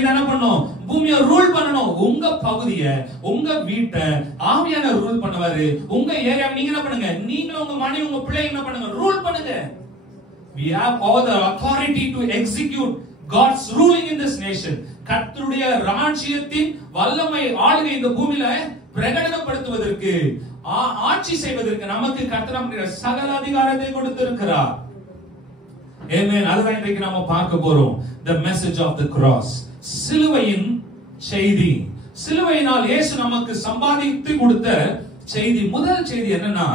மீது என்ன பண்ணணும்? பூமியை ரூல் பண்ணணும். உங்க பகுதியை, உங்க வீட்டை ஆவியான ரூல் பண்ணுவாரு. உங்க ஏரியா நீங்க என்ன பண்ணுங்க? நீங்களும் உங்க மனைவி உங்க பிள்ளைங்க என்ன பண்ணுங்க? ரூல் பண்ணுங்க. We have all the authority to execute God's ruling in this nation. கர்த்தருடைய ராஜ்யத்தின் வல்லமை ஆளுகை இந்த பூமியில பிரகடனப்படுத்துவதற்கு, ஆட்சி செய்வதற்கு நமக்கு கர்த்தர் நம்முடைய சகல அதிகாரத்தை கொடுத்திருக்கிறார். ஆமென். அதுதான் இன்றைக்கு நாம பார்க்க போறோம். The message of the cross. சிலுவையின் செய்தி. சிலுவையினால் இயேசு நமக்கு சம்பாதித்து கொடுத்த செய்தி. முதல் செய்தி என்னன்னா,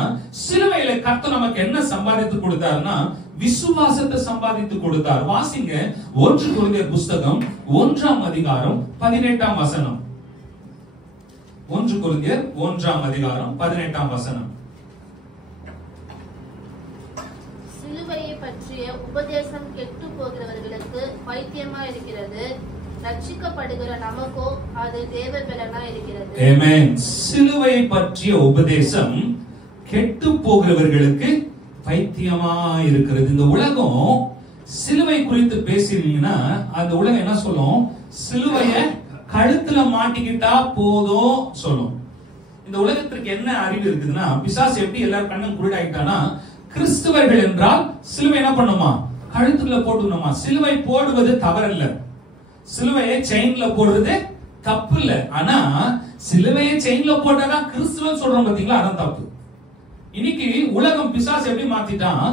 சிலுவையில கர்த்தர் நமக்கு என்ன சம்பாதித்து கொடுத்தார்னா, விசுவாசத்தை சம்பாதித்து கொடுத்தார். வாசிங்க 1 கொரிந்தியர் புத்தகம் 1ஆம் அதிகாரம் 18ஆம் வசனம். 1 கொரிந்தியர் 1ஆம் அதிகாரம் 18ஆம் வசனம். சிலுவையை பற்றிய உபதேசம் கெட்டு போகிறவர்களுக்கு பைத்தியமா இருக்கிறது, ரட்சிக்கப்படுகிற நமக்கோ அது தேவபலனா இருக்கிறது. ஆமென். சிலுவை பற்றிய உபதேசம் கெட்டு போகிறவர்களுக்கு பைத்தியமா இருக்கிறது. இந்த உலகம் சிலுவை குறித்து பேசினீங்கன்னா அந்த உலகம் என்ன சொல்லும்? சிலுவைய கழுத்துல மாட்டிக்கிட்டா போதும் சொல்லும். இந்த உலகத்திற்கு என்ன அறிவு இருக்குதுன்னா, பிசாசு எப்படி எல்லாரும் கண்ணும் குருடாயிட்டானா, கிறிஸ்தவர்கள் என்றால் சிலுவை என்ன பண்ணுமா? கழுத்துல போட்டுணுமா? சிலுவை போடுவது தவறல்ல, சிலுவையை செயின்ல போடுறது தப்பு இல்ல. ஆனா சிலுவையை செயின்ல போட்டாதான் கிறிஸ்துவன் சொல்றோம் பாத்தீங்களா, அதான் தப்பு. இன்னைக்கு உலகம் பிசாசு எப்படி மாத்திட்டான்?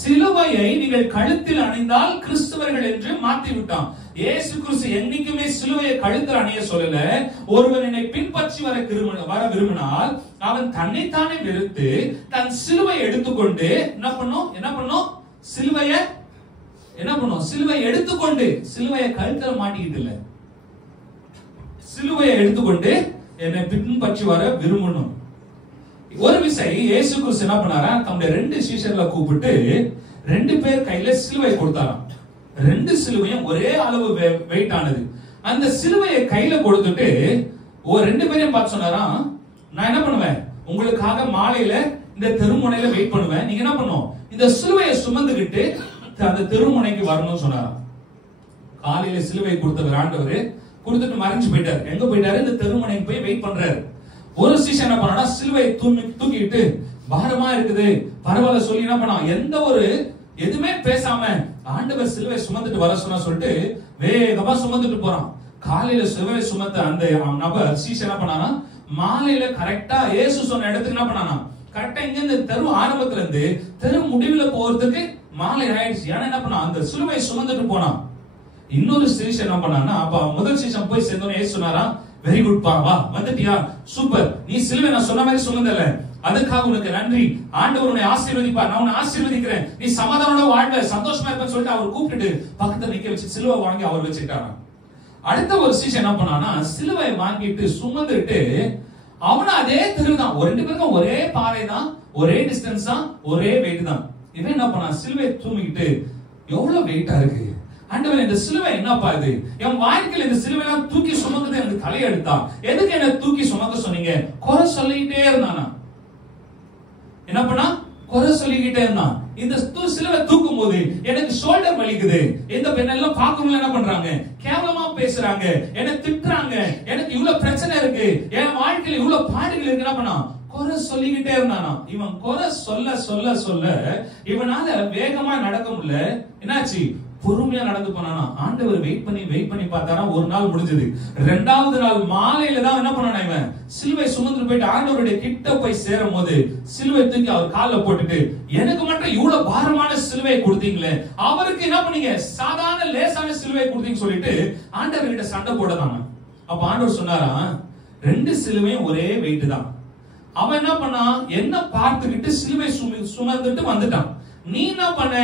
சிலுவையை நீங்கள் கழுத்தில் அணிந்தால் கிறிஸ்தவர்கள் என்று மாத்தி விட்டான். இயேசு கிறிஸ்து என்னைக்குமே சிலுவையை கழுத்தில் அணிய சொல்லல. ஒருவன் என்னை பின்பற்றி வர விரும்பினால் அவன் தன்னைத்தானே வெறுத்து தன் சிலுவை எடுத்துக்கொண்டு என்ன பண்ணும்? சிலுவையை என்ன பண்ணும்? சிலுவை எடுத்துக்கொண்டு, சிலுவையை கழுத்துல மாட்டிக்கிட்டு இல்ல, சிலுவையை எடுத்துக்கொண்டு என்னை பின்பற்றி வர விரும்பணும். ஒரு விசை இயேசு கிறிஸ்து என்ன பண்ணாரா, தம்முடைய 2 சீஷர்களை கூப்பிட்டு 2 பேர் கையில சிலுவை கொடுத்தாராம். 2 சிலுவையும் ஒரே அளவு வெயிட் ஆனது. அந்த சிலுவையை கையில கொடுத்துட்டு 2 பேரையும் பார்த்து சொன்னாராம், நான் என்ன பண்ணுவேன்? உங்களுக்காக மாலையில இந்த தெருமுனையில வெயிட் பண்ணுவேன். நீங்க என்ன பண்ணும்? இந்த சிலுவையை சுமந்துகிட்டு அந்த தெருமுனைக்கு வரணும்னு சொன்னாராம். காலையில சிலுவை கொடுத்தவர் ஆண்டவர் கொடுத்துட்டு மறைஞ்சு போயிட்டாரு. எங்க போயிட்டாரு? இந்த தெருமுனைக்கு போய் வெயிட் பண்றாரு. ஒரு சீஷன் என்ன பண்ணா, சிலுவை தூக்கிட்டு பாரமா இருக்குது பரவாயில்ல சொல்லி என்ன பண்ணா, எந்த ஒரு எதுவுமே பேசாம ஆண்டவர் சிலுவை சுமந்துட்டு வர சொன்னா சொல்லிட்டு வேகமா சுமந்துட்டு போறான். காலையில சிலுவை சுமந்த அந்த நபர் சீஷன் என்ன பண்ணானா, மாலையில கரெக்டா இயேசு சொன்ன இடத்துக்கு என்ன பண்ணானா, கரெக்டா இங்க இந்த தெரு ஆரம்பத்துல இருந்து தெரு முடிவுல போறதுக்கு மாலை ஆயிடுச்சு. ஏன்னா என்ன பண்ணா, அந்த சிலுவை சுமந்துட்டு போனான். இன்னொரு சீஷன் என்ன பண்ணானா, அப்ப முதல் சீஷன் போய் சேர்ந்தோன்னு இயேசு சொன்னாரா, வெரி குட் பா, வா வந்துட்டியா, சூப்பர், நீ சிலுவை நான் சொன்ன மாதிரி சுமந்தல, அதுக்காக உனக்கு நன்றி, ஆண்டவர் உன்னை ஆசீர்வதிப்பார், நான் உன்னை ஆசீர்வதிக்கிறேன், நீ சமாதானோட வாழ்வ, சந்தோஷமா இருப்பேன்னு சொல்லிட்டு அவர் கூப்பிட்டு பக்கத்துல நிக்க வச்சு சிலுவை வாங்கி அவர் வச்சுட்டாராம். அடுத்த ஒரு சீஷன் என்ன பண்ணானா, சிலுவை வாங்கிட்டு சுமந்துட்டு அவனும் அதே தெருதான், 2 பேருக்கும் ஒரே பாறை தான், ஒரே டிஸ்டன்ஸ் தான், ஒரே வெயிட் தான். இவன் என்ன பண்ணா, சிலுவை தூக்கிட்டு எவ்வளவு வெயிட்டா இருக்கு ஆண்டவரே, இந்த சிலுவை என்னப்பா இது, என் வாழ்க்கையில இந்த சிலுவை எல்லாம் தூக்கி சுமந்தது எனக்கு தலையெடுத்தா, எதுக்கு என்ன தூக்கி சுமக்க சொன்னீங்க? குறை சொல்லிக்கிட்டே இருந்தானா. என்ன பண்ணா? குறை சொல்லிக்கிட்டே இருந்தான். இந்த சிலுவை தூக்கும் போது எனக்கு ஷோல்டர் வலிக்குது, இந்த பெண்ணெல்லாம் பார்க்கணும் என்ன பண்றாங்க, கேவலமா பேசுறாங்க, என்ன திட்டுறாங்க, எனக்கு இவ்வளவு பிரச்சனை இருக்கு, என் வாழ்க்கையில இவ்வளவு பாடுகள் இருக்கு, என்ன பண்ணா, குறை சொல்லிக்கிட்டே இருந்தானா. இவன் குறை சொல்ல சொல்ல சொல்ல இவனால வேகமா நடக்க முடியல. என்னாச்சு? பொறுமையா நடந்து போனானா. ஆண்டவர் வெயிட் பண்ணி பார்த்தானா. ஒரு நாள் முடிஞ்சது. 2வது நாள் மாலையில தான் என்ன பண்ணானா, இவன் சிலுவை சுமந்து போயிட்டு ஆண்டவருடைய கிட்ட போய் சேரும் போது சிலுவை தூக்கி அவர் காலில் போட்டுட்டு, எனக்கு மட்டும் இவ்வளவு பாரமான சிலுவை கொடுத்தீங்களே, அவருக்கு என்ன பண்ணீங்க, சாதாரண லேசான சிலுவை கொடுத்தீங்க சொல்லிட்டு ஆண்டவர் கிட்ட சண்டை போடதாம. அப்ப ஆண்டவர் சொன்னாரா, 2 சிலுவையும் ஒரே வெயிட் தான். அவன் என்ன பண்ணா, என்ன பார்த்துக்கிட்டு சிலுவை சுமந்துட்டு வந்துட்டான். நீ என்ன பண்ண,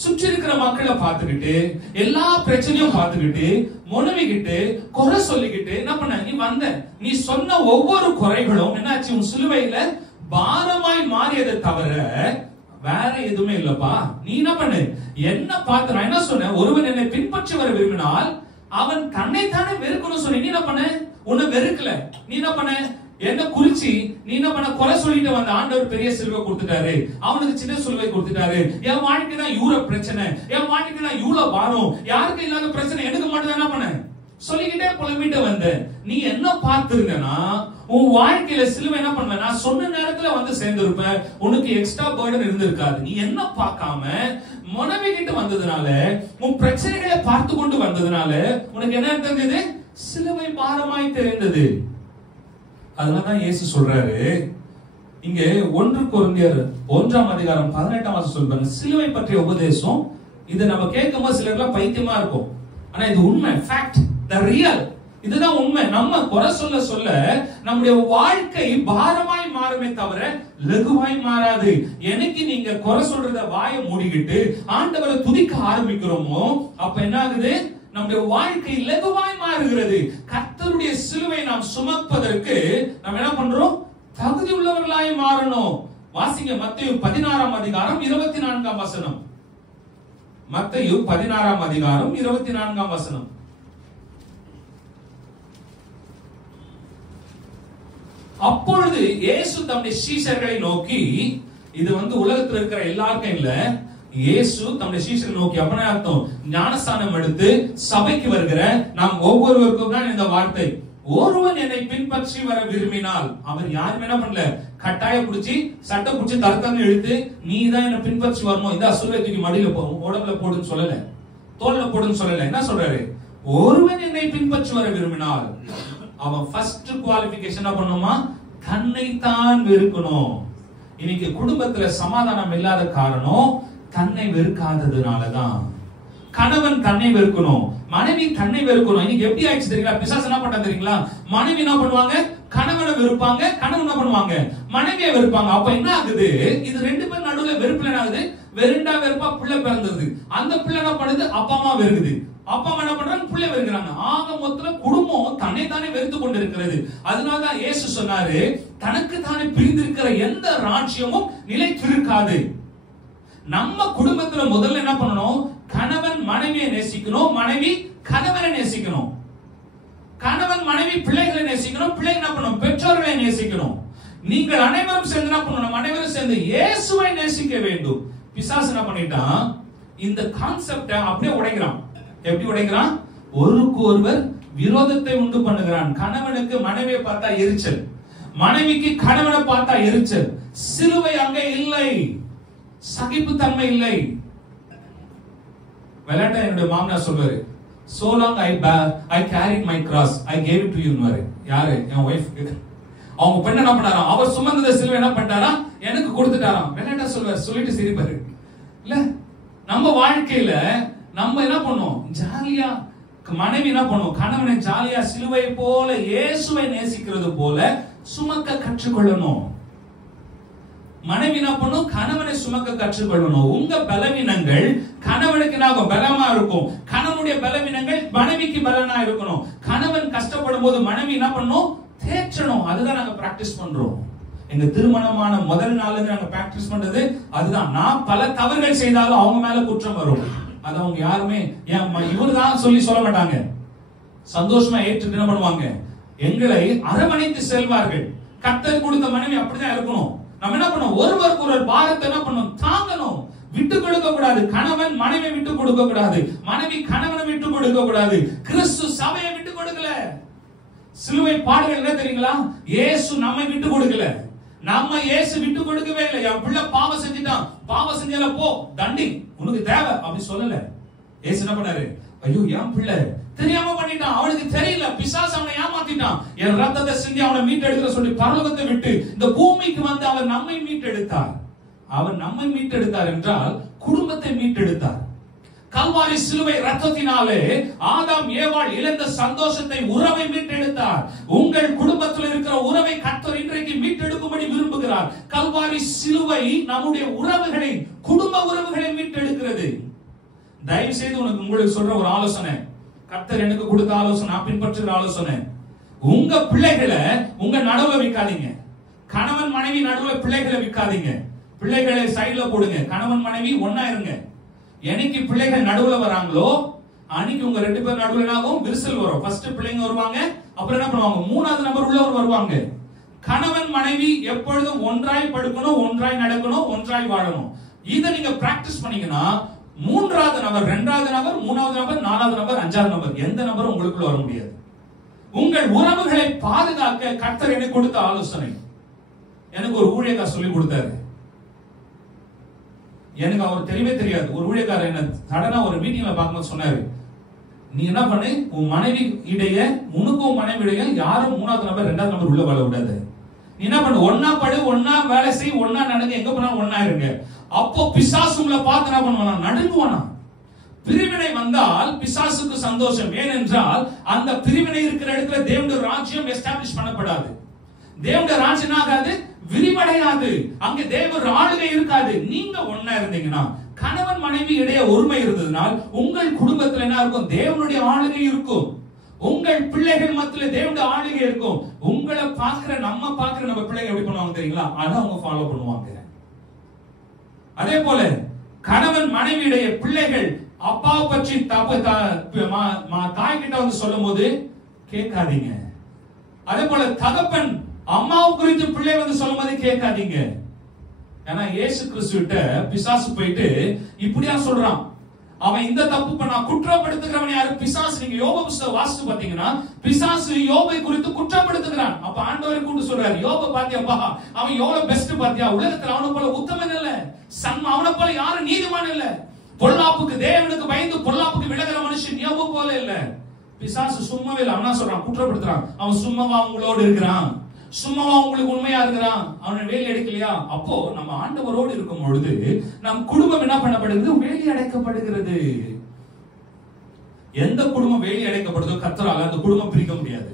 சுற்றி இருக்கிற மக்களை பார்த்துக்கிட்டு, எல்லா பிரச்சனையும் பார்த்துக்கிட்டு, முனவிக்கிட்டு, குறை சொல்லிக்கிட்டு என்ன பண்ண, நீ வந்த, நீ சொன்ன ஒவ்வொரு குறைகளும் என்னாச்சு, உன் சிலுவையில பாரமாய் மாறியதை தவிர வேற எதுவுமே இல்லப்பா. நீ என்ன பண்ணு, என்ன பார்த்து, நான் என்ன சொன்னேன், ஒருவன் என்னை பின்பற்றி வர விரும்பினால் அவன் தன்னைத்தானே வெறுக்கணும் சொன்ன. நீ என்ன பண்ண, உன்னை வெறுக்கல, நீ என்ன பண்ண, என்ன குறிச்சி நீ என்ன பண்ண, குறை சொல்லிட்டு வந்த. ஆண்டவர் பெரிய சிலுவை கொடுத்துட்டாரு, அவனுக்கு சின்ன சிலுவை கொடுத்துட்டாரு. என் வாழ்க்கை தான் இவ்வளவு பிரச்சனை, என் வாழ்க்கை தான் இவ்வளவு பாரம், யாருக்கு இல்லாத பிரச்சனை எனக்கு மட்டும் என்ன பண்ண, சொல்லிக்கிட்டே புலம்பிட்டு வந்த. நீ என்ன பார்த்திருந்தனா உன் வாழ்க்கையில சிலுவை என்ன பண்ணுவ, நான் சொன்ன நேரத்துல வந்து சேர்ந்திருப்ப, உனக்கு எக்ஸ்ட்ரா பர்டன் இருந்திருக்காது. நீ என்ன பார்க்காம மனைவி கிட்ட வந்ததுனால, உன் பிரச்சனைகளை பார்த்து கொண்டு வந்ததுனால உனக்கு என்ன தெரிஞ்சது, சிலுவை பாரமாய் தெரிந்தது. அதனாலதான் இயேசு சொல்றாரு இங்க 1 கொரிந்தியர் 1:18 சொல்றாங்க, சிலுவை பற்றிய உபதேசம். இதை நம்ம கேட்கும்போது சிலர்லாம் பைத்தியமா இருக்கும். ஆனா இது உண்மை, ஃபேக்ட், தி ரியல். இதுதான் உண்மை. நம்ம குறை சொல்ல சொல்ல நம்முடைய வாழ்க்கை பாரமாய் மாறுமே தவிர லகுவாய் மாறாது. எனக்கு நீங்க குறை சொல்றத வாயை மூடிக்கிட்டு ஆண்டவரை துதிக்க ஆரம்பிக்கிறோமோ, அப்ப என்ன ஆகுது, நம்முடைய வாழ்க்கை லகுவாய் மாறுகிறது. கர்த்தருடைய சிலுவை நாம் சுமப்பதற்கு நம்ம என்ன பண்றோம், தகுதி உள்ளவர்களாய் மாறணும். வாசிங்க மத்தேயு 16:24. மத்தேயு 16:24. அப்பொழுது இயேசு தம்முடைய சீஷர்களை நோக்கி, இது உலகத்தில் இருக்கிற எல்லாருக்கும் இல்ல, இயேசு தம்முடைய சீஷர்களை நோக்கி, அப்பனா அர்த்தம் ஞானஸ்தானம் எடுத்து சபைக்கு வருகிற நாம் ஒவ்வொருவருக்கும் தான் இந்த வார்த்தை. ஒருவன் என்னை பின்பற்றி வர விரும்பினால், அவர் யாரும் என்ன பண்ணல, கட்டாய புடிச்சு சட்டை புடிச்சு தரத்தாங்க இழுத்து நீ தான் என்ன பின்பற்றி வரணும், இந்த சிலுவை தூக்கி மடியில உடம்புல போடுன்னு சொல்லல, தோல்ல போடுன்னு சொல்லல. என்ன சொல்றாரு, ஒருவன் என்னை பின்பற்றி வர விரும்பினால் அவன் ஃபர்ஸ்ட் குவாலிஃபிகேஷன் என்ன பண்ணுமா, தன்னைத்தான் வெறுக்கணும். இன்னைக்கு குடும்பத்துல சமாதானம் இல்லாத காரணம் தன்னை வெறுக்காததுனாலதான். கணவன் தன்னை வெறுக்கணும், மனைவி தன்னை வெறுக்கணும். இன்னைக்கு எப்படி ஆயிடுச்சு தெரியுங்களா, பிசாசு என்ன பண்றாங்க தெரியுங்களா, மனைவி என்ன பண்ணுவாங்க, கணவனை வெறுப்பாங்க, கணவன் என்ன பண்ணுவாங்க, மனைவியை வெறுப்பாங்க. அப்ப என்ன ஆகுது, இது ரெண்டு பேரும் நடுவுல வெறுப்புல என்ன ஆகுது, வெறுண்டா வெறுப்பா பிள்ளை பிறந்தது. அந்த பிள்ளை என்ன பண்ணுது, அப்பா அம்மா வெறுக்குது, அப்பா அம்மா என்ன பண்றாங்க, பிள்ளை வெறுக்கிறாங்க. ஆக மொத்தத்துல குடும்பம் தன்னை தானே வெறுத்து கொண்டிருக்கிறது. அதனாலதான் இயேசு சொன்னாரு, தனக்கு தானே பிரிந்திருக்கிற எந்த ராஜ்யமும் நிலைத்திருக்காது. நம்ம குடும்பத்துல முதல்ல என்ன பண்ணணும், கணவன் மனைவியை நேசிக்கணும், மனைவி கணவனை நேசிக்கணும், கணவன் மனைவி பிள்ளைகளை நேசிக்கணும், பிள்ளை என்ன பண்ணணும், பெற்றோர்களை நேசிக்கணும். நீங்கள் அனைவரும் சேர்ந்து என்ன பண்ணணும், அனைவரும் சேர்ந்து இயேசுவை நேசிக்க வேண்டும். பிசாசு என்ன பண்ணிட்டான், இந்த கான்செப்ட அப்படியே உடைக்கிறான். எப்படி உடைக்கிறான், ஒருக்கு ஒருவர் விரோதத்தை உண்டு பண்ணுகிறான். கணவனுக்கு மனைவியை பார்த்தா எரிச்சல், மனைவிக்கு கணவனை பார்த்தா எரிச்சல். சிலுவை அங்கே இல்லை, சகிப்பு தன்மை இல்லை. விளையாட்ட என்னுடைய மாமனார் சொல்வாரு, so long I carried my cross, I gave it to you. யாரு, என் வைஃப். அவங்க பெண்ண என்ன பண்ணாராம், அவர் சுமந்த சிலுவை என்ன பண்ணிட்டாரா, எனக்கு கொடுத்துட்டாராம். விளையாட்ட சொல்வார், சொல்லிட்டு சிரிப்பாரு. இல்ல நம்ம வாழ்க்கையில நம்ம என்ன பண்ணோம், ஜாலியா மனைவி என்ன பண்ணும், கணவனை ஜாலியா சிலுவை போல இயேசுவை நேசிக்கிறது போல சுமக்க கற்றுக்கொள்ளணும். மனைவி என்ன பண்ணும், கணவனை சுமக்க கற்றுக்கொள்ளணும். உங்க பலவீனங்கள் கணவனுக்கு பலமா இருக்கும், கணவனுடைய பலவீனங்கள் மனைவிக்கு பலனா இருக்கணும். கணவன் கஷ்டப்படும் போது மனைவி என்ன பண்ணும், தேற்றணும். அதுதான் நாங்க பிராக்டிஸ் பண்றோம். எங்க திருமணமான முதல் நாள்ல நாங்க பிராக்டிஸ் பண்றது அதுதான். நான் பல தவறுகள் செய்தாலும் அவங்க மேல குற்றம் வரும். அது அவங்க யாருமே இவருதான் சொல்லி சொல்ல மாட்டாங்க. சந்தோஷமா ஏற்று என்ன பண்ணுவாங்க, எங்களை அரவணைத்து செல்வார்கள். கர்த்தர் கொடுத்த மனைவி அப்படிதான் இருக்கணும். நம்ம என்ன பண்ணோம், ஒருவருக்கு ஒரு பாரத்தை என்ன பண்ணணும், தாங்கணும். விட்டு கொடுக்க கூடாது. கணவன் மனைவி விட்டு கொடுக்க கூடாது, மனைவி கணவனை விட்டு கொடுக்க கூடாது. கிறிஸ்து சபையை விட்டு கொடுக்கல. சிலுவை பாடுகள் என்ன தெரியுங்களா, இயேசு நம்மை விட்டு கொடுக்கல. நம்ம இயேசு விட்டு கொடுக்கவே இல்லை. என் பிள்ளை பாவம் செஞ்சிட்டான், பாவம் செஞ்சல போ தண்டி உனக்கு தேவை அப்படி சொல்லல. இயேசு என்ன பண்ணாரு, ஐயோ என் பிள்ளை தெரியாம பண்ணிட்டான், அவனுக்கு தெரியல, பிசாசு அவனை ஏமாத்திட்டான், என் ரத்தத்தை சிந்தி அவனை மீட்டெடுக்க சொல்லி பரலோகத்தை விட்டு இந்த பூமிக்கு வந்து அவர் நம்மை மீட்டெடுத்தார். அவர் நம்மை மீட்டெடுத்தார் என்றால் குடும்பத்தை மீட்டெடுத்தார். கல்வாரி சிலுவை ரத்தத்தினாலே ஆதாம் ஏவாள் இழந்த சந்தோஷத்தை, உறவை மீட்டெடுத்தார். உங்கள் குடும்பத்தில் இருக்கிற உறவை கர்த்தர் இன்றைக்கு மீட்டெடுக்கும்படி விரும்புகிறார். கல்வாரி சிலுவை நம்முடைய உறவுகளை, குடும்ப உறவுகளை மீட்டெடுக்கிறது. தயவு செய்து உங்களுக்கு சொல்ற ஒரு ஆலோசனை, கர்த்தர் எனக்கு கொடுத்த ஆலோசனை, நான் பின்பற்றுகிற ஆலோசனை, உங்க பிள்ளைகளை உங்க நடுவுல வைக்காதீங்க. கணவன் மனைவி நடுவுல பிள்ளைகளை வைக்காதீங்க. பிள்ளைகளை சைடுல போடுங்க. கணவன் மனைவி ஒன்னா இருங்க. என்னைக்கு பிள்ளைகள் நடுவுல வராங்களோ அன்னைக்கு உங்க ரெண்டு பேர் நடுவுல ஆகும் விரிசல் வரும். ஃபர்ஸ்ட் பிள்ளைங்க வருவாங்க, அப்புறம் என்ன பண்ணுவாங்க, மூணாவது நபர் உள்ளவர் வருவாங்க. கணவன் மனைவி எப்பொழுதும் ஒன்றாய் படுக்கணும், ஒன்றாய் நடக்கணும், ஒன்றாய் வாழணும். இதை நீங்க பிராக்டிஸ் பண்ணீங்கன்னா மூன்றாவது நபர், இரண்டாவது நபர், மூணாவது நபர், நாலாவது நபர், அஞ்சாவது நபர், எந்த நபரும் உங்களுக்குள்ள வர முடியாது. உங்கள் உறவுகளை பாதுகாக்க கர்த்தர் எனக்கு கொடுத்த ஆலோசனை. எனக்கு ஒரு ஊழியக்காரர் சொல்லி கொடுத்தாரு. எனக்கு அவர் தெரியவே தெரியாது. ஒரு ஊழியக்காரர் என்ன சடனா ஒரு மீட்டிங்ல பார்க்கும்போது சொன்னாரு, நீ என்ன பண்ணு, உன் மனைவி இடையே, உனக்கும் மனைவி இடையே யாரும் மூணாவது நபர் இரண்டாவது நபர் உள்ள வாழ விடாது. நீ என்ன பண்ணு, ஒன்னா படு, ஒன்னா வேலை செய், ஒன்னா நடங்க, எங்க போனாலும் ஒன்னா இருங்க. அப்போ பிசாசு உங்களை பார்த்து என்ன பண்ணுவானா, நடுங்குவானா. பிரிவினை வந்தால் பிசாசுக்கு சந்தோஷம். ஏனென்றால் அந்த பிரிவினை இருக்கிற இடத்துல தேவனுடைய ராஜ்யம் எஸ்டாப்லிஷ் பண்ணப்படாது. தேவனுடைய ராஜ்யம் ஆகாது, விரிவடையாது. அங்க தேவ ஆளுகை இருக்காது. நீங்க ஒன்னா இருந்தீங்கன்னா, கணவன் மனைவி இடையே ஒருமை இருந்ததுனால் உங்கள் குடும்பத்துல என்ன இருக்கும், தேவனுடைய ஆளுகை இருக்கும். உங்கள் பிள்ளைகள் மத்தியில தேவனுடைய ஆளுகை இருக்கும். உங்களை பார்க்கிற நம்ம பிள்ளைங்க எப்படி பண்ணுவாங்க தெரியுங்களா, அதை அவங்க ஃபாலோ பண்ணுவாங்க. அதே போல கணவன் மனைவியுடைய பிள்ளைகள் அப்பாவை பற்றி தாய் கிட்ட வந்து சொல்லும் போது கேட்காதீங்க. அதே போல தகப்பன் அம்மாவை குறித்து பிள்ளை வந்து சொல்லும் போது கேட்காதீங்க. ஏன்னா இயேசு கிறிஸ்துவிட்ட பிசாசு போயிட்டு இப்படியா சொல்றான், அவன் இந்த தப்பு பண்ணா குற்றப்படுத்துகிறவன் யாரு, பிசாசு. நீங்க யோபு புத்தகம் வாசித்து பாத்தீங்கன்னா பிசாசு யோபை குறித்து குற்றப்படுத்துகிறான். அப்ப ஆண்டவரை கூப்பிட்டு சொல்றாரு, யோபை பாத்தியாப்பா, அவன் எவ்வளவு பெஸ்ட் பாத்தியா, உலகத்துல அவனை போல உத்தமன் இல்ல, அவனை போல யாரும் நீதிமான் இல்ல, பொல்லாப்புக்கு தேவனுக்கு பயந்து பொல்லாப்புக்கு விலகிற மனுஷன் யோபு போல இல்ல. பிசாசு சும்மாவே இல்ல, அவனா சொல்றான், குற்றப்படுத்துறான். அவன் சும்மாவா உங்களோடு இருக்கிறான், சும்மாவா உங்களுக்கு உண்மையா இருக்கிறான், அவனை வேலை அடைக்கலையா? அப்போ நம்ம ஆண்டவரோடு இருக்கும் பொழுது நம் குடும்பம் என்ன பண்ணப்படுகிறது, வேலி அடைக்கப்படுகிறது. எந்த குடும்பம் வேலி அடைக்கப்படுதோ கர்த்தரால அந்த குடும்பம் பிரிக்க முடியாது.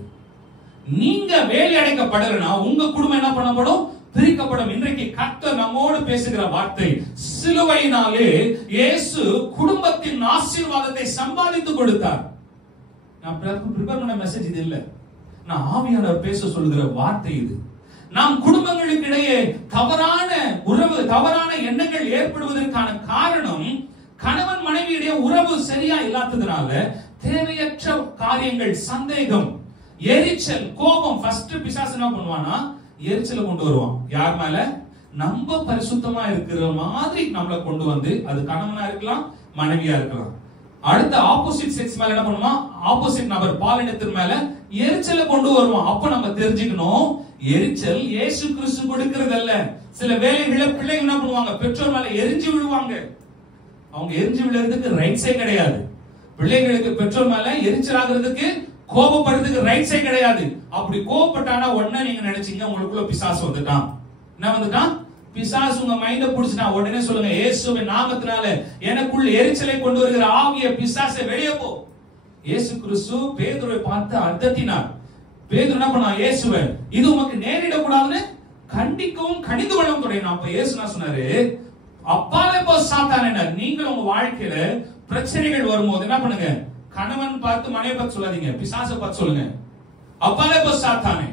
நீங்க வேலி அடைக்கப்படலனா உங்க குடும்பம் என்ன பண்ணப்படும், பிரிக்கப்படும். இன்றைக்கு கர்த்தர் நம்மோடு பேசுகிற வார்த்தை, சிலுவையினாலே இயேசு குடும்பத்தின் ஆசீர்வாதத்தை சம்பாதித்து கொடுத்தார். நான் பிரிப்பேர் பண்ண மெசேஜ் இது இல்ல, நான் ஆவியானவர் பேச சொல்லுகிற வார்த்தை இது. நாம் குடும்பங்களுக்கு இடையே தவறான உறவு, தவறான எண்ணங்கள் ஏற்படுவதற்கான காரணம் கணவன் மனைவியுடைய உறவு சரியா இல்லாததுனால தேவையற்ற காரியங்கள், சந்தேகம், எரிச்சல், கோபம். ஃபர்ஸ்ட் பிசாசு என்ன பண்ணுவானா, எரிச்சலை கொண்டு வருவான். யார் மேல, நம்ம பரிசுத்தமா இருக்கிற மாதிரி நம்மளை கொண்டு வந்து, அது கணவனா இருக்கலாம், மனைவியா இருக்கலாம். அடுத்த ஆப்போசிட் செக்ஸ் மேல என்ன பண்ணுவான், ஆப்போசிட் நபர் பாலினத்தின் மேல எரிச்சலை கொண்டு வருவான். அப்ப நம்ம தெரிஞ்சுக்கணும், எரிச்சல் இயேசு கிறிஸ்து கொடுக்கிறது அல்ல. சில வேளைகளை பிள்ளைங்க என்ன பண்ணுவாங்க, பெற்றோர் மேல எரிஞ்சு விழுவாங்க. அவங்க எரிஞ்சு விழுறதுக்கு ரைட்ஸே கிடையாது. பிள்ளைகளுக்கு பெற்றோர் மேல எரிச்சல் ஆகிறதுக்கு, கோபப்படுறதுக்கு ரைட்ஸே கிடையாது. அப்படி கோபப்பட்டானா உடனே நீங்க நினைச்சீங்க உங்களுக்குள்ள பிசாசு வந்துட்டான். என்ன வந்துட்டான், பிசாசு உங்க மைண்ட புடிச்சுனா உடனே சொல்லுங்க, இயேசுவின் நாமத்தினால எனக்குள்ள எரிச்சலை கொண்டு வருகிற ஆவிய பிசாசை வெளியே போ. இயேசு கிறிஸ்து பேதுருவை பார்த்து அதட்டினார். பேதுரு என்ன பண்ணா, இயேசுவே இது உமக்கு நேரிட கூடாதுன்னு கண்டிக்கவும் கடிந்து கொள்ளவும் தொடங்கினான். அப்ப இயேசு என்ன சொன்னாரு, அப்பாலே போ சாத்தானே. நீங்கள் உங்க வாழ்க்கையில பிரச்சனைகள் வரும்போது என்ன பண்ணுங்க, கணவன் பார்த்து மனைவி பார்த்து சொல்லாதீங்க, பிசாசை பார்த்து சொல்லுங்க, அப்பாலே போ சாத்தானே.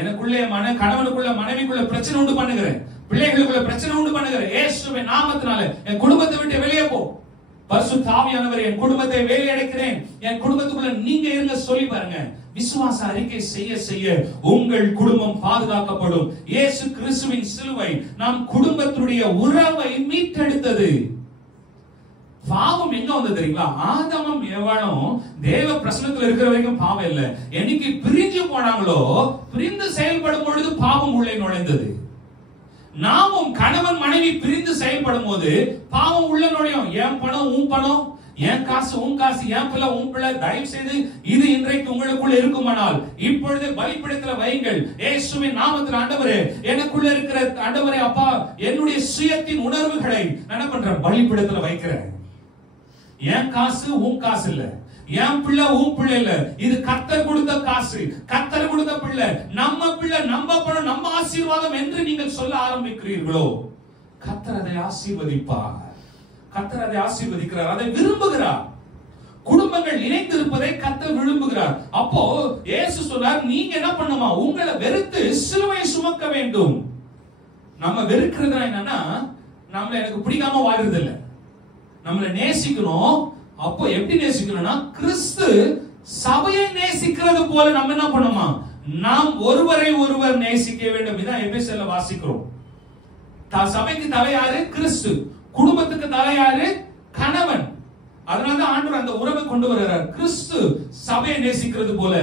எனக்குள்ளே கணவனுக்குள்ள மனைவிக்குள்ள பிரச்சனை உண்டு பண்ணுகிறேன், பிள்ளைகளுக்குள்ள பிரச்சனை உண்டு பண்ணுகிறேன், இயேசுவின் நாமத்தினால என் குடும்பத்தை விட்டு வெளியே போ. பரிசுத்த ஆவியானவரே என் குடும்பத்தை வேலை அடைக்கிறேன், என் குடும்பத்துக்குள்ள நீங்க இருங்க சொல்லி பாருங்க. விசுவாச அறிக்கை செய்ய செய்ய உங்கள் குடும்பம் பாதுகாக்கப்படும். இயேசு கிறிஸ்துவின் சிலுவை நம் குடும்பத்துடைய உறவை மீட்டெடுத்தது. பாவம் எங்க வந்து தெரியுங்களா, ஆதாமும் ஏவாளும் தேவ பிரசனத்துல இருக்கிற வரைக்கும் பாவம் இல்ல. என்னைக்கு பிரிஞ்சு போனாங்களோ, பிரிந்து செயல்படும் பொழுது பாவம் உள்ளே நுழைந்தது. நாமும் கணவன் மனைவி பிரிந்து செயல்படும் போது பாவம் உள்ள நுழையும். என் பணம் உன் பணம், என் காசு உன் காசு, என் பிள்ளை உன் பிள்ளை. தயவு செய்து இது இன்றைக்கு உங்களுக்குள்ள இருக்குமானால் இப்பொழுது பலிபீடத்துல வையுங்கள். இயேசுவின் நாமத்தில் ஆண்டவரே எனக்குள்ள இருக்கிற ஆண்டவரே அப்பா, என்னுடைய சுயத்தின் உணர்வுகளை என்ன பண்றேன், பலிபீடத்துல வைக்கிறேன். என் காசு உன் காசு இல்ல, என் பிள்ளை உன் பிள்ளை இல்ல, இது கர்த்தர் கொடுத்த காசு, கர்த்தர் கொடுத்த பிள்ளை, நம்ம பிள்ளை, நம்ம பணம், நம்ம ஆசீர்வாதம் என்று நீங்கள் சொல்ல ஆரம்பிக்கிறீர்களோ, கர்த்தர் அதை ஆசீர்வதிப்பார். கர்த்தர் அதை ஆசீர்வதிக்கிறார், அதை விரும்புகிறார். குடும்பங்கள் இணைந்திருப்பதை கர்த்தர் விரும்புகிறார். அப்போ இயேசு சொன்னார், நீங்க என்ன பண்ணுமா, உங்களை வெறுத்து சிலுவையை சுமக்க வேண்டும். நம்ம வெறுக்கிறதுனா என்னன்னா, நம்மள எனக்கு பிடிக்காம வாழ்றது இல்ல, நம்மளை நேசிக்கணும். அப்போ எப்படி நேசிக்கணும்னா, கிறிஸ்து சபையை நேசிக்கிறது போல நம்ம என்ன பண்ணுமா, நாம் ஒருவரை ஒருவர் நேசிக்க வேண்டும். இதான் எபேசியர்ல வாசிக்கிறோம். சபைக்கு தலை யாரு, கிறிஸ்து. குடும்பத்துக்கு தலை யாரு, கணவன். அதனாலதான் ஆண்டவர் அந்த உறவை கொண்டு வருகிறார். கிறிஸ்து சபையை நேசிக்கிறது போல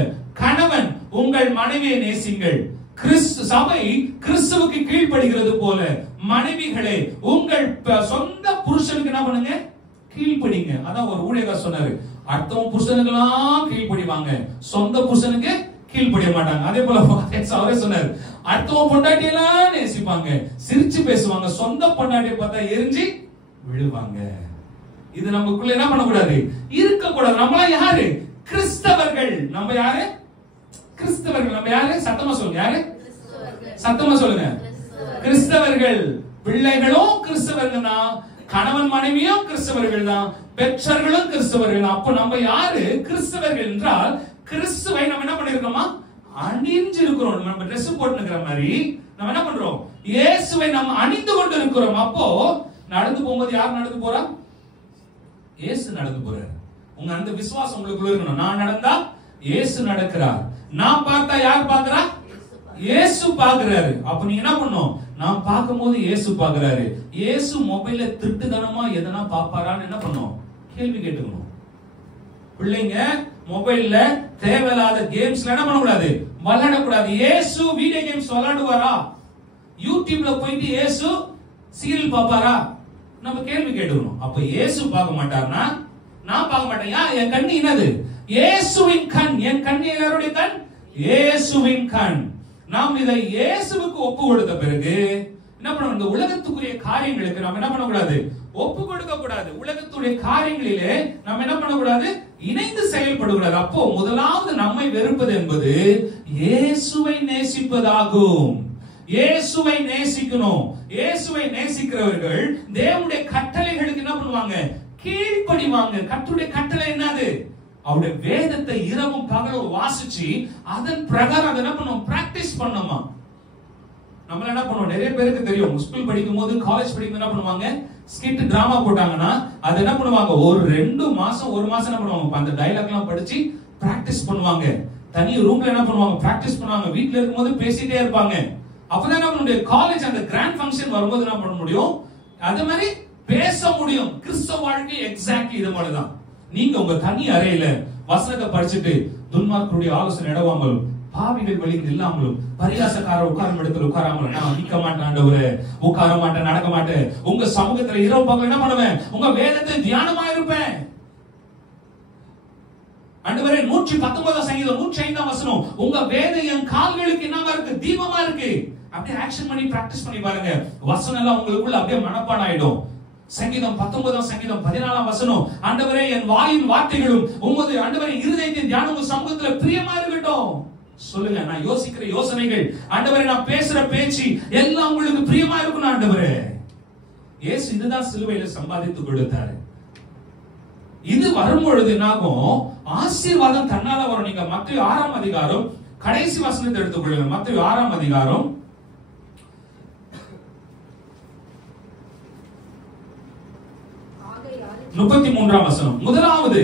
கணவன் உங்கள் மனைவியை நேசிங்கள். சபை கிறிஸ்துவுக்கு கீழ்ப்படுகிறது போல மனைவிகளே உங்கள் சொந்த புருஷனுக்கு என்ன பண்ணுங்க? கீழ்ப்படிங்க. அதான் ஒரு ஊழியக்காரர் சொன்னாரு, அடுத்தவங்க புருஷனுக்கெல்லாம் கீழ்ப்படிவாங்க, சொந்த புருஷனுக்கு கீழ்ப்படிய மாட்டாங்க. அதே போல அவரே சொன்னாரு, அடுத்தவங்க பொண்டாட்டியெல்லாம் நேசிப்பாங்க, சிரிச்சு பேசுவாங்க, சொந்த பொண்டாட்டியை பார்த்தா எரிஞ்சு விழுவாங்க. இது நமக்குள்ள என்ன பண்ணக்கூடாது? இருக்கக்கூடாது. நம்மளாம் யாரு? கிறிஸ்தவர்கள். நம்ம யாரு? கிறிஸ்தவர்கள். நம்ம யாரு? சத்தமா சொல்லுங்க. யாரு? சத்தமா சொல்லுங்க. கிறிஸ்தவர்கள். பிள்ளைகளும் கிறிஸ்தவர்கள் தான், கணவன் மனைவியும் கிறிஸ்தவர்கள் தான், பெற்றோர்களும் கிறிஸ்தவர்கள் தான். அப்ப நம்ம யாரு? கிறிஸ்தவர்கள் என்றால் கிறிஸ்துவை நம்ம என்ன பண்ணிருக்கோமா? அணிஞ்சு இருக்கிறோம். நம்ம ட்ரெஸ் போட்டுக்கிற மாதிரி நம்ம என்ன பண்றோம்? இயேசுவை நம்ம அணிந்து கொண்டு இருக்கிறோம். அப்போ நடந்து போகும்போது யார் நடந்து போறா? இயேசு நடந்து போறாரு. உங்க அந்த விசுவாசம் உங்களுக்குள்ள இருக்கணும். நான் நடந்தா இயேசு நடக்கிறார், நான் பார்த்தா யார் பார்க்கிறா? இயேசு பார்க்கிறாரு. அப்ப நீங்க என்ன பண்ணணும்? நான் பார்க்கும்போது இயேசு பார்க்கிறாரு. இயேசு மொபைல்ல திருட்டுத்தனமா எதனா பாப்பாரான்னு என்ன பண்ணணும்? கேள்வி கேட்டுக்கணும். பிள்ளைங்க மொபைல்ல தேவையில்லாத கேம்ஸ்ல என்ன பண்ணக்கூடாது? விளையாடக்கூடாது. இயேசு வீடியோ கேம்ஸ் விளையாடுவாரா? யூடியூப்ல போயிட்டு இயேசு சீரியல் பாப்பாரா? நம்ம கேள்வி கேட்டுக்கணும். அப்ப இயேசு பார்க்க மாட்டார்னா நான் பார்க்க மாட்டேன். என் கண்ணு என்னது? இயேசுவின் கண். என் கண் எல்லாருடைய கண் இயேசுவின் கண். நாம் இதை இயேசுவுக்கு ஒப்பு கொடுத்த பிறகு என்ன பண்ணணும்? இந்த உலகத்துக்குரிய காரியங்களுக்கு நாம் என்ன பண்ணக்கூடாது? ஒப்பு கொடுக்க கூடாது. உலகத்துடைய காரியங்களிலே நாம் என்ன பண்ணக்கூடாது? இணைந்து செயல்படக்கூடாது. அப்போ முதலாவது நம்மை வெறுப்பது என்பது இயேசுவை நேசிப்பதாகும். இயேசுவை நேசிக்கணும். இயேசுவை நேசிக்கிறவர்கள் தேவனுடைய கட்டளைகளுக்கு என்ன பண்ணுவாங்க? கீழ்ப்படிவாங்க. கர்த்தருடைய கட்டளை என்னது? அவருடைய வேதத்தை இரவும் பகலும் வாசிச்சு அதன் பிரகாரம் அதை என்ன பண்ணுவோம்? பிராக்டிஸ் பண்ணோமா? நம்ம என்ன பண்ணுவோம்? நிறைய பேருக்கு தெரியும், ஸ்கூல் படிக்கும் போது காலேஜ் படிக்கும் என்ன பண்ணுவாங்க? ஸ்கிட் டிராமா போட்டாங்கன்னா அது என்ன பண்ணுவாங்க? ஒரு 2 மாசம் 1 மாசம் என்ன பண்ணுவாங்க? அந்த டயலாக் எல்லாம் படிச்சு பிராக்டிஸ் பண்ணுவாங்க. தனி ரூம்ல என்ன பண்ணுவாங்க? பிராக்டிஸ் பண்ணுவாங்க. வீட்ல இருக்கும்போது பேசிட்டே இருப்பாங்க. அப்பதான் என்ன பண்ண முடியும்? காலேஜ் அந்த கிராண்ட் ஃபங்க்ஷன் வரும்போது என்ன பண்ண முடியும்? அதே மாதிரி பேச முடியும். கிறிஸ்தவ வாழ்க்கை எக்ஸாக்ட்லி இது போலதான். நீங்க உங்க தனி அறையில வசனத்தை படிச்சுட்டு துன்மார்க்கருடைய ஆலோசனை இடவாமலும் பாவிகள் வழியில் இல்லாமலும் பரியாசக்கார உட்காரும் இடத்துல உட்காராமலும் நான் நிக்க மாட்டேன் ஆண்டவரே, உட்கார மாட்டேன், நடக்க மாட்டேன், உங்க சமூகத்துல இரவு பகல் என்ன பண்ணுவேன்? உங்க வேதத்தை தியானமா இருப்பேன். ஆண்டவரே 119 சங்கீதம் 105 வசனம், உங்க வேதம் என் கால்களுக்கு என்னவா இருக்கு? தீபமா இருக்கு. அப்படியே ஆக்ஷன் பண்ணி பிராக்டிஸ் பண்ணி பாருங்க. வசனம் எல்லாம் உங்களுக்குள்ள அப்படியே மனப்பாடம் ஆயிடும். சங்கீதம் 19 சங்கீதம் 14 வசனம், ஆண்டவரே என் வாயின் வார்த்தைகளும் உமது ஆண்டவரே இருதயத்தின் தியானம் உங்க சமூகத்துல பிரியமா இருக்கட்டும். சொல்லுங்க, நான் யோசிக்கிற யோசனைகள், ஆண்டவரே நான் பேசுற பேச்சு எல்லாம் உங்களுக்கு பிரியமா இருக்கணும். ஆண்டவரே இயேசு இதுதான் சிலுவையில சம்பாதித்து கொடுத்தாரு. இது வரும்பொழுது என்னாகும்? ஆசீர்வாதம் தன்னால வரும். நீங்க மத்தேயு 6 அதிகாரம் கடைசி வசனத்தை எடுத்துக்கொள்ளுங்க. மத்தேயு 6 அதிகாரம் 33 வசனம். முதலாவது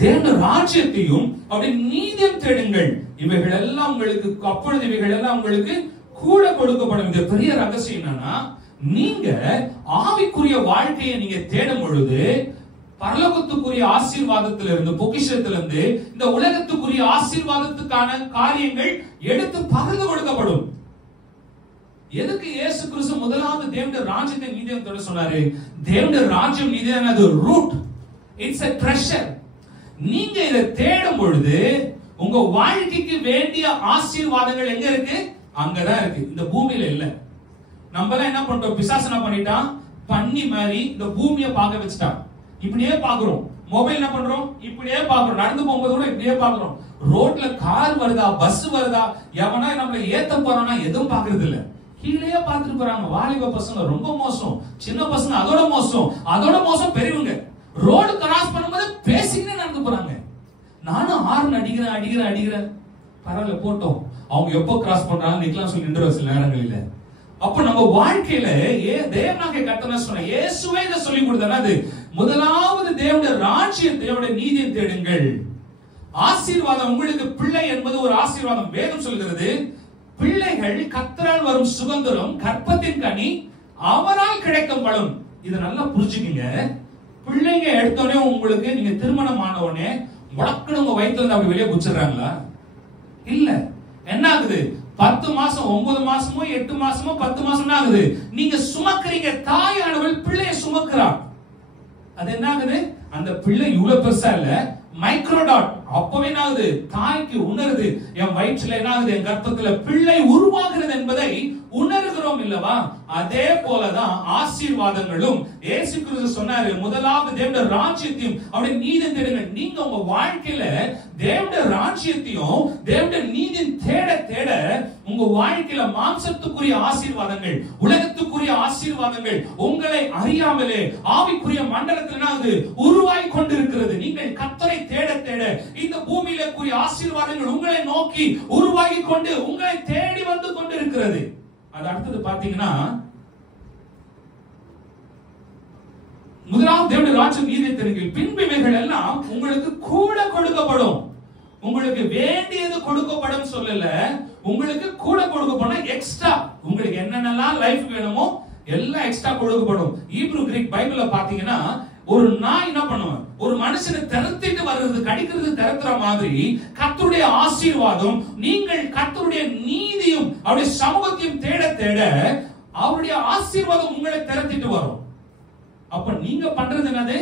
தேவனுடைய ராஜ்யத்தையும் அவருடைய நீதியையும் தேடுங்கள், இவைகள் எல்லாம் உங்களுக்கு அப்பொழுது இவைகள் எல்லாம் உங்களுக்கு கூட கொடுக்கப்படும். இந்த பெரிய ரகசியம் என்னன்னா, நீங்க ஆவிக்குரிய வாழ்க்கையை நீங்க தேடும் பொழுது பரலோகத்துக்குரிய ஆசீர்வாதத்திலிருந்து பொக்கிஷத்திலிருந்து இந்த உலகத்துக்குரிய ஆசீர்வாதத்துக்கான காரியங்கள் எடுத்து பகிர்ந்து கொடுக்கப்படும். எதுக்கு இயேசு கிறிஸ்து முதலாவது தேவனுடைய ராஜ்யத்தை நீதியும் தொட சொன்னாரு? தேவனுடைய ராஜ்யம் நீதியான ரூட், இட்ஸ் a treasure. நீங்க இதை தேடும் பொழுது உங்க வாழ்க்கைக்கு வேண்டிய ஆசீர்வாதங்கள் எங்க இருக்கு? அங்கதான் இருக்கு, இந்த பூமியில இல்ல. நம்ம எல்லாம் என்ன பண்றோம்? பிசாசு என்ன பண்ணிட்டான்? பண்ணி மாதிரி இந்த பூமியை பார்க்க வச்சுட்டான். இப்படியே பாக்குறோம். மொபைல் என்ன பண்றோம்? இப்படியே பாக்குறோம். நடந்து போகும்போது கூட இப்படியே பாக்குறோம். ரோட்ல கார் வருதா, பஸ் வருதா, எவனா நம்மள ஏத்த போறானா எதுவும் பாக்குறது இல்ல. கீழே பார்த்துட்டு போறாங்க. வாலிப பசங்க ரொம்ப மோசம், சின்ன பசங்க அதோட மோசம், அதோட மோசம் பெரியவங்க. ரோடு கிராஸ் பண்ணும்போது பேசிக்கிட்டே நடந்து போறாங்க. நானும் ஹார்ன் அடிக்கிறேன். பரவாயில்ல போட்டோம், அவங்க எப்போ கிராஸ் பண்றாங்க நிக்கலாம் சொல்லி நின்று சில நேரங்களில. அப்ப நம்ம வாழ்க்கையில தேவனாகிய கர்த்தர் சொன்ன இயேசுவே இதை சொல்லி கொடுத்தாரு. முதலாவது தேவனுடைய ராஜ்யத்தை, தேவனுடைய நீதியை தேடுங்கள். ஆசீர்வாதம் உங்களுக்கு பிள்ளை என்பது ஒரு ஆசீர்வாதம். வேதம் சொல்கிறது, பிள்ளைகள் கர்த்தரால் வரும் சுதந்திரம், கற்பத்தின் கனி அவரால் கிடைக்கும் பலம். இதை நல்லா புரிஞ்சுக்கீங்க. பிள்ளைங்க எடுத்தோடனே உங்களுக்கு நீங்க திருமணம் ஆன உடனே முடக்குன்னு உங்க வயிற்றுல இருந்து அப்படி வெளியே குச்சிடுறாங்களா? இல்ல. என்ன ஆகுது? 10 மாசம் 9 மாசமோ 8 மாசமோ 10 மாசம் ஆகுது, நீங்க சுமக்கிறீங்க. தாயானவள் பிள்ளைய சுமக்கிறா. அது என்ன ஆகுது? அந்த பிள்ளை இவ்வளவு பெருசா இல்ல, மைக்ரோடாட். அப்பவே என்ன ஆகுது? தாய்க்கு உணருது, என் வயிற்றுல என்ன ஆகுது, என் கர்ப்பத்துல பிள்ளை உருவாகிறது என்பதை உணர்கிறோம் இல்லவா? அதே போலதான் ஆசீர்வாதங்களும். இயேசு கிறிஸ்து சொன்னாரு, முதலாவது தேவனுடைய ராஜ்யத்தையும் அவருடைய நீதியையும் தேடுங்கள். நீங்க உங்க வாழ்க்கையில தேவனுடைய ராஜ்யத்தையும் தேவனுடைய நீதியையும் தேட தேட உங்க வாழ்க்கையில மாம்சத்துக்குரிய ஆசீர்வாதங்கள், உலகத்துக்குரிய ஆசீர்வாதங்கள் உங்களை அறியாமலே ஆவிக்குரிய மண்டலத்தில் உருவாகி கொண்டிருக்கிறது. நீங்கள் கர்த்தரை தேட தேட இந்த பூமியில கூடிய ஆசீர்வாதங்கள் உங்களை நோக்கி உருவாகி கொண்டு உங்களை தேடி வந்து கொண்டிருக்கிறது. அது அடுத்தது பாத்தீங்கன்னா, முதலாவது தேவனுடைய ராஜ்யம் நீதியை தேடுங்கள், பின்பு இவைகள் எல்லாம் உங்களுக்கு கூட கொடுக்கப்படும். உங்களுக்கு வேண்டியது கொடுக்கப்படும் சொல்லல, உங்களுக்கு கூட கொடுக்கப்படும். எக்ஸ்ட்ரா உங்களுக்கு என்னென்னலாம் லைஃப் வேணுமோ எல்லாம் எக்ஸ்ட்ரா கொடுக்கப்படும். ஹீப்ரு கிரீக் பைபிள்ல பாத்தீங்கன்னா, ஒரு நாய் என்ன பண்ணும், ஒரு மனுஷனை திரத்திட்டு வர்றது, கடிக்கிறது திரத்துற மாதிரி கர்த்தருடைய ஆசீர்வாதம், நீங்கள் கர்த்தருடைய நீதியும் அவருடைய சமூகத்தையும் தேட தேட அவருடைய ஆசீர்வாதம் உங்களை திரத்திட்டு வரும். அப்ப நீங்க பண்றது என்னது?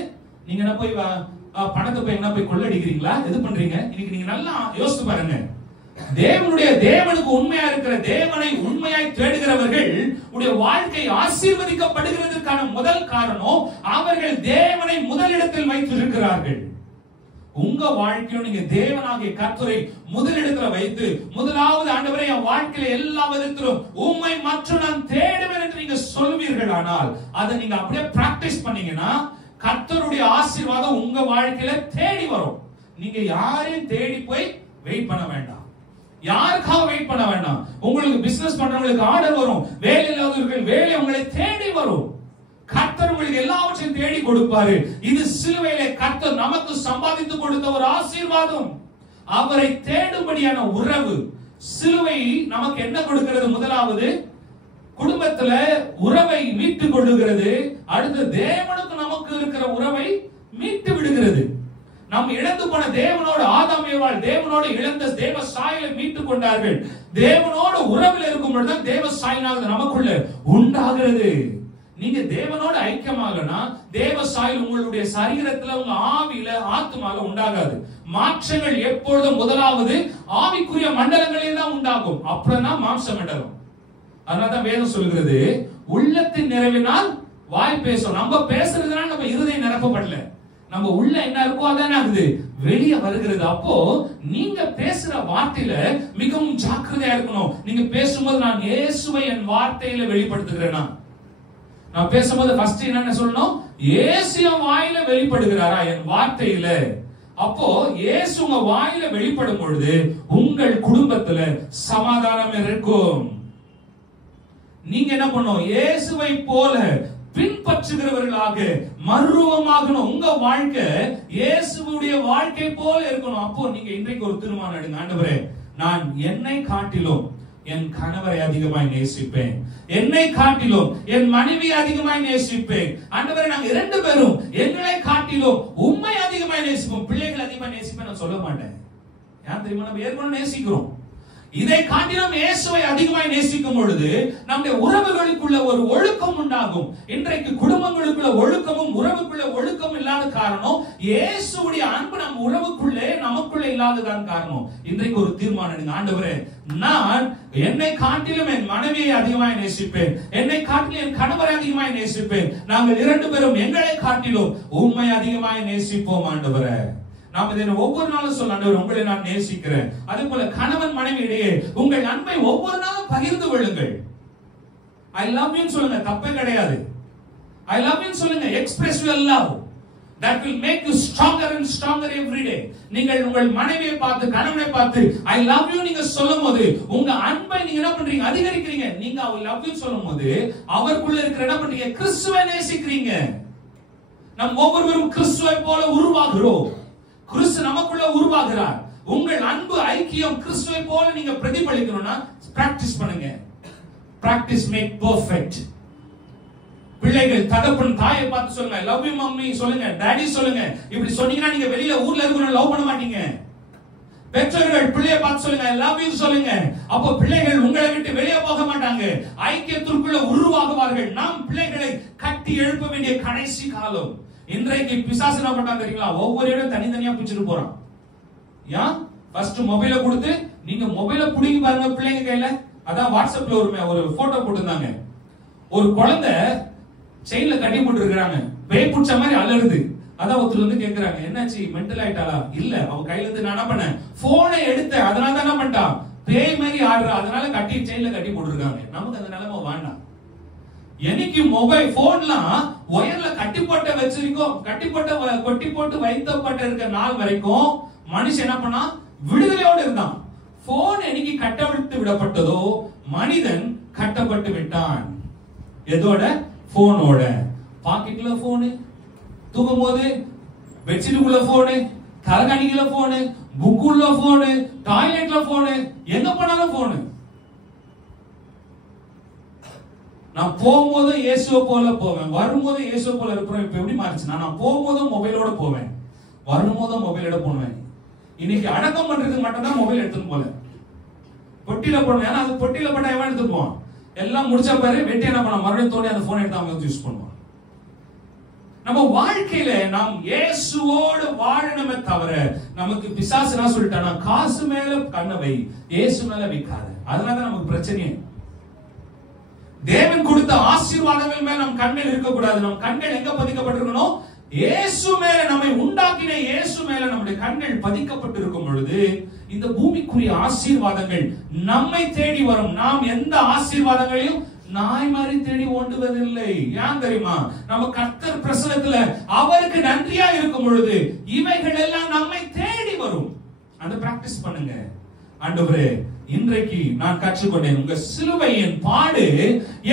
நீங்க என்ன போய் பணத்தை போய் என்ன போய் கொள்ளடிக்கிறீங்களா? எது பண்றீங்க? இன்னைக்கு நீங்க நல்லா யோசிச்சு பாருங்க. தேவனுக்கு உண்மையா இருக்கிற தேவனை உண்மையாய் தேடுகிறவர்கள் உடைய வாழ்க்கை ஆசீர்வதிக்கப்படுகிறதுக்கான முதல் காரணம், அவர்கள் தேவனை முதலிடத்தில் வைத்திருக்கிறார்கள். உங்க வாழ்க்கையில நீங்க தேவனாகிய கர்த்தரை முதலிடத்தில் வைத்து, முதலாவது ஆண்டவரே என் வாழ்க்கையில எல்லா விதத்திலும் உம்மை மற்றும் நான் தேடுவேன் என்று நீங்க சொல்வீர்கள். ஆனால் அதை நீங்க அப்படியே பிராக்டிஸ் பண்ணீங்கன்னா கர்த்தருடைய ஆசீர்வாதம் உங்க வாழ்க்கையில தேடி வரும். நீங்க யாரையும் தேடி போய் வெயிட் பண்ண வேண்டாம், யாருக்காக வெயிட் பண்ண வேண்டாம். உங்களுக்கு பிசினஸ் பண்றவங்களுக்கு ஆர்டர் வரும், வேலை இல்லாதவர்கள் வேலை உங்களை தேடி வரும். கர்த்தர் உங்களுக்கு எல்லாவற்றையும் தேடி கொடுப்பாரு. இது சிலுவையிலே கர்த்தர் நமக்கு சம்பாதித்து கொடுத்த ஒரு ஆசீர்வாதம். அவரை தேடும்படியான உறவு. சிலுவை நமக்கு என்ன கொடுக்கிறது? முதலாவது குடும்பத்துல உறவை மீட்டுக் கொள்ளுகிறது. அடுத்து தேவனுக்கு நமக்கு இருக்கிற உறவை மீட்டு விடுகிறது. நாம் இழந்து போன தேவனோடு ஆதாம் ஏவாள் தேவனோடு இழந்த தேவ சாயலை மீட்டுக் கொண்டார்கள். தேவனோடு உறவில் இருக்கும் பொழுதுதான் தேவ சாயலானது நமக்குள்ள உண்டாகிறது. நீங்க தேவனோடு ஐக்கியமாகனா தேவ சாயல் உங்களுடைய சரீரத்துல, உங்க ஆவியில, ஆத்மால உண்டாகாது. மாற்றங்கள் எப்பொழுதும் முதலாவது ஆவிக்குரிய மண்டலங்களில் தான் உண்டாகும். அப்புறம் மாம்ச மண்டலம். அதனாலதான் வேதம் சொல்கிறது, உள்ளத்தின் நிறைவினால் வாய் பேசும். நம்ம பேசுறதுனால நம்ம இருதயம் நிரப்பப்படல, நம்ம உள்ள என்ன இருக்கோ அதான் ஆகுது, வெளியே வருகிறது. அப்போ நீங்க பேசுற வார்த்தையில மிகவும் ஜாக்கிரதையா இருக்கணும். நீங்க பேசும்போது நான் இயேசுவை என் வார்த்தையில வெளிப்படுத்துகிறேனா? நான் பேசும்போது ஃபர்ஸ்ட் என்ன சொல்லணும்? இயேசு என் வாயில வெளிப்படுகிறாரா என் வார்த்தையில? அப்போ இயேசு உங்க வாயில வெளிப்படும் பொழுது உங்கள் குடும்பத்துல சமாதானம் இருக்கும். நீங்க என்ன பண்ணணும்? இயேசுவை போல பின்பற்றுகிறவர்களாக மறுரூபமாகணும். உங்க வாழ்க்கை இயேசுவுடைய வாழ்க்கை போல இருக்கணும். அப்போ நீங்க இன்றைக்கு ஒரு தீர்மானம் எடுங்க, ஆண்டவரே நான் என்னை காட்டிலும் என் கணவரை அதிகமாய் நேசிப்பேன், என்னை காட்டிலும் என் மனைவி அதிகமாய் நேசிப்பேன். ஆண்டவரே நாங்க 2 பேரும் எங்களை காட்டிலும் உம்மை அதிகமாய் நேசிப்போம். பிள்ளைகளை அதிகமாய் நேசிப்பேன் நான் சொல்ல மாட்டேன். ஏன் தெரியுமா? நம்ம ஏற்கனவே நேசிக்கிறோம். இதை காட்டிலும் இயேசுவை அதிகமாய் நேசிக்கும் பொழுது நம்முடைய உறவுகளுக்குள்ள ஒரு ஒழுக்கம் உண்டாகும். இன்றைக்கு குடும்பங்களுக்குள்ள ஒழுக்கமும் உறவுக்குள்ள ஒழுக்கம் இல்லாத காரணம் இயேசுவுடைய அன்பு நம் உறவுக்குள்ளே நமக்குள்ளே இல்லாததான் காரணம். இன்றைக்கு ஒரு தீர்மானம், ஆண்டவரே நான் என்னை காட்டிலும் என் மனைவியை அதிகமாய் நேசிப்பேன், என்னை காட்டிலும் என் கணவரை அதிகமாய் நேசிப்பேன். நாங்கள் 2 பேரும் எங்களை காட்டிலும் உம்மை அதிகமாய் நேசிப்போம் ஆண்டவரே. நாம் இதை ஒவ்வொரு நாளும் சொல்ல, ஆண்டவரே உங்களை நான் நேசிக்கிறேன். அதே போல கணவன் மனைவி இடையே உங்கள் அன்பை ஒவ்வொரு நாளும் பகிர்ந்து கொள்ளுங்கள். ஐ லவ் யூ சொல்லுங்க, தப்பே கிடையாது. ஐ லவ் யூ சொல்லுங்க, express your love. That will make you stronger and stronger every day. நீங்கள் உங்கள் மனைவியை பார்த்து, கணவனை பார்த்து ஐ லவ் யூ நீங்க சொல்லும்போது உங்க அன்பை நீங்க என்ன பண்றீங்க? அதிகரிக்கிறீங்க. நீங்க ஐ லவ் யூ சொல்லும்போது அவருக்குள்ள இருக்கிற என்ன பண்றீங்க? கிறிஸ்துவை நேசிக்கிறீங்க. நாம் ஒவ்வொருவரும் கிறிஸ்துவை போல உருவாகிறோம். கிறிஸ்து நமக்குள்ள உருவாகிறார். உங்கள் அன்பு ஐக்கியம் கிறிஸ்துவை போல நீங்க பிரதிபலிக்கணும்னா பிராக்டிஸ் பண்ணுங்க. Practice make perfect. பிள்ளைகள் தகப்பன் தாயை பார்த்து சொல்லுங்க, லவ் யூ மம்மி சொல்லுங்க, டாடி சொல்லுங்க. இப்படி சொன்னீங்கன்னா நீங்க வெளியில ஊர்ல இருக்கிறவங்க லவ் பண்ண மாட்டீங்க. பெற்றோர்கள் பிள்ளையை பார்த்து சொல்லுங்க, லவ் யூ சொல்லுங்க. அப்போ பிள்ளைகள் உங்களை விட்டு வெளியே போக மாட்டாங்க, ஐக்கியத்திற்குள்ள உருவாகுவார்கள். நாம் பிள்ளைகளை கட்டி எழுப்ப வேண்டிய கடைசி காலம். இன்றைக்கு பிசாசு என்ன பண்றாங்க தெரியுங்களா? ஒவ்வொரு இடம் தனித்தனியா பிடிச்சிட்டு போறான். ஏன்? ஃபர்ஸ்ட் மொபைல கொடுத்து நீங்க மொபைல புடிங்கி பாருங்க பிள்ளைங்க கையில. அதான் வாட்ஸ்அப்ல ஒரு போட்டோ போட்டுருந்தாங்க. ஒரு குழந்தை செயின்ல கட்டி போட்டு இருக்காங்க, பேய் பிடிச்ச மாதிரி அலறுது. அதான் ஒருத்தர் வந்து கேக்குறாங்க, என்னாச்சு மென்டல் ஆயிட்டாளா? இல்ல, அவ கையில இருந்து நான் என்ன பண்ணேன், போனை எடுத்தேன், அதனால தான் என்ன பண்ணிட்டான், பேய் மாதிரி ஆடுற, அதனால கட்டி செயின்ல கட்டி போட்டுருக்காங்க. நமக்கு அந்த நிலைமை வேண்டாம். என்னைக்கு மொபைல் போன்லாம் ஒயர்ல கட்டி போட்ட வச்சிருக்கோம், கொட்டி போட்டு வைத்தப்பட்ட இருக்க நாள் வரைக்கும் மனுஷன் என்ன பண்ணா, விடுதலையோடு இருந்தான். போன் என்னைக்கு கட்டவிழ்த்து விடப்பட்டதோ மனிதன் கட்டப்பட்டு விட்டான். எதோட? போனோட. பாக்கெட்ல போனு, தூங்கும் போது பெட்ஷீட்டுக்குள்ள போனு, தலகாணிக்குள்ள போனு, புக்குள்ள போனு, டாய்லெட்ல போனு, எங்க போனாலும் போனு. நான் போகும்போது இயேசுவை போல போவேன், வரும்போது இயேசுவை போல இருப்பேன். இப்ப எப்படி மாறிச்சுன்னா, நான் போகும்போதும் மொபைலோட போவேன், வரும்போதும் மொபைலோட போவேன். இன்னைக்கு அடக்கம் பண்றதுக்கு மட்டும் தான் மொபைல் எடுத்துட்டு போல, பொட்டியில போடுவேன். ஏன்னா அது பொட்டியில போட்டா எவன் எடுத்துட்டு போவான்? எல்லாம் முடிச்ச பாரு வெட்டி என்ன பண்ண, மறுபடியும் தோண்டி அந்த போன் எடுத்து அவங்க யூஸ் பண்ணுவான். நம்ம வாழ்க்கையில நாம் இயேசுவோடு வாழணுமே தவிர, நமக்கு பிசாசு என்ன சொல்லிட்டானா, காசு மேல கண்ணவை இயேசு மேல வைக்காத. அதனாலதான் நமக்கு பிரச்சனையே. தேவன் கொடுத்த ஆசீர்வாதங்கள் மேல நம் கண்கள் இருக்கக்கூடாது. நம் கண்கள் எங்க பதிக்கப்பட்டிருக்கணும்? இயேசு மேல, நம்மை உண்டாக்கின இயேசு மேல நம்முடைய கண்கள் பதிக்கப்பட்டிருக்கும் பொழுது இந்த பூமிக்குரிய ஆசீர்வாதங்கள் நம்மை தேடி வரும். நாம் எந்த ஆசீர்வாதங்களையும் நாய் மாதிரி தேடி ஓண்டுவதில்லை. ஏன் தெரியுமா? நம்ம கர்த்தர் பிரசன்னத்துல அவருக்கு நன்றியா இருக்கும் பொழுது இவைகள் எல்லாம் நம்மை தேடி வரும். அந்த பிராக்டிஸ் பண்ணுங்க. ஆண்டவரே, இன்றைக்கு நான் கற்றுக்கொண்டேன், உங்க சிலுவையின் பாடு